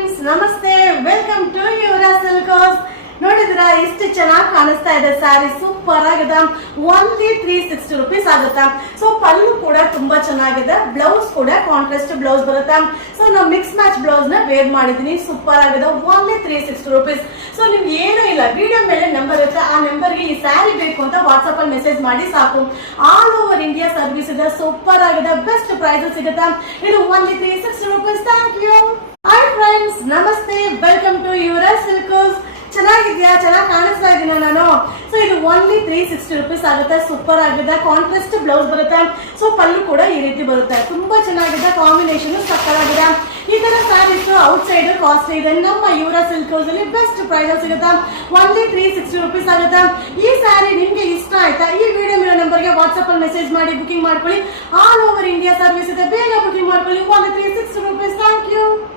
Friends, ನಮಸ್ತೆ. Welcome to Yuvraj silk house. ನೋಡಿದ್ರ ಇಷ್ಟು ಚೆನ್ನಾಗಿ ಕಾಣಿಸ್ತಾ ಇದೆ ಸ್ಯಾರಿ. ಸೂಪರ್ ಆಗಿದೆ. ಓನ್ಲಿ 360 rupees ಆಗುತ್ತಾ. ಸೊ ಪಲ್ಲು ಕೂಡ ತುಂಬಾ ಚೆನ್ನಾಗಿದೆ. ಬ್ಲೌಸ್ ಕೂಡ ಕಾಂಟ್ರಾಸ್ಟ್ ಬ್ಲೌಸ್ ಬರುತ್ತೆ. ಸೊ ನಾವು ಮಿಕ್ಸ್ ಮ್ಯಾಚ್ ಬ್ಲೌಸ್ ನ ವೇರ್ ಮಾಡಿದೀನಿ. ಸೂಪರ್ ಆಗಿದೆ. Only 360 rupees. ಸೊ ನಿಮ್ಗೆ ಏನೂ ಇಲ್ಲ, ವಿಡಿಯೋ ಮೇಲೆ ನಂಬರ್ ಇರುತ್ತೆ. ಆ ನಂಬರ್ಗೆ ಈ ಸ್ಯಾರಿ ಬೇಕು ಅಂತ ವಾಟ್ಸ್ಆಪ್ ಅಲ್ಲಿ ಮೆಸೇಜ್ ಮಾಡಿ ಸಾಕು. ಆಲ್ ಓವರ್ ಇಂಡಿಯಾ ಸರ್ವಿಸ್ ಇದೆ. ಸೂಪರ್ ಆಗಿದೆ. ಬೆಸ್ಟ್ ಪ್ರೈಸ್ ಸಿಗುತ್ತೆ. ಇದು only 360 rupees. Thank you. Hi friends, ನಮಸ್ತೆ. Welcome to Yuvraj silk house. ಚೆನ್ನಾಗಿದ್ಯಾ? ಚೆನ್ನಾಗಿ ಕಾಣಿಸ್ತಾ ಇದೀನ ನಾನು? ಸೊ ಇದು ಓನ್ಲಿ 360 rupees ಆಗುತ್ತೆ. ಸೂಪರ್ ಆಗಿದೆ. ಕಾಂಟ್ರಾಸ್ಟ್ ಬ್ಲೌಸ್ ಬರುತ್ತೆ. ಸೊ ಪಲ್ಲು ಕೂಡ ಈ ರೀತಿ ಬರುತ್ತೆ. ತುಂಬಾ ಚೆನ್ನಾಗಿದೆ. ಕಾಂಬಿನೇಷನ್ ಸಕ್ಕತ್ತಾಗಿದೆ. ಈ ತರ ಸ್ಯಾರೀಸ್ ಔಟ್ ಸೈಡ್ ಕಾಸ್ಟ್ಲಿ ಇದೆ. ನಮ್ಮ ಯುವರಾಜ್ ಸಿಲ್ಕ್ ಹೌಸ್ ಅಲ್ಲಿ ಬೆಸ್ಟ್ ಪ್ರೈಸ್ ಸಿಗುತ್ತೆ. ಓನ್ಲಿ 360 rupees ಆಗುತ್ತೆ. ಈ ಸ್ಯಾರಿ ನಿಮ್ಗೆ ಇಷ್ಟ ಆಯ್ತಾ? ಈ ವಿಡಿಯೋ ಮೇಲೆ ನಂಬರ್ಗೆ ವಾಟ್ಸ್ಆಪ್ ಅಲ್ಲಿ ಮೆಸೇಜ್ ಮಾಡಿ ಬುಕಿಂಗ್ ಮಾಡ್ಕೊಳ್ಳಿ. ಆಲ್ ಓವರ್ ಇಂಡಿಯಾ ಸರ್ವಿಸ್ ಇದೆ. ಬೇಗ ಬುಕಿಂಗ್ ಮಾಡ್ಕೊಳ್ಳಿ. Only 360 rupees. Thank you.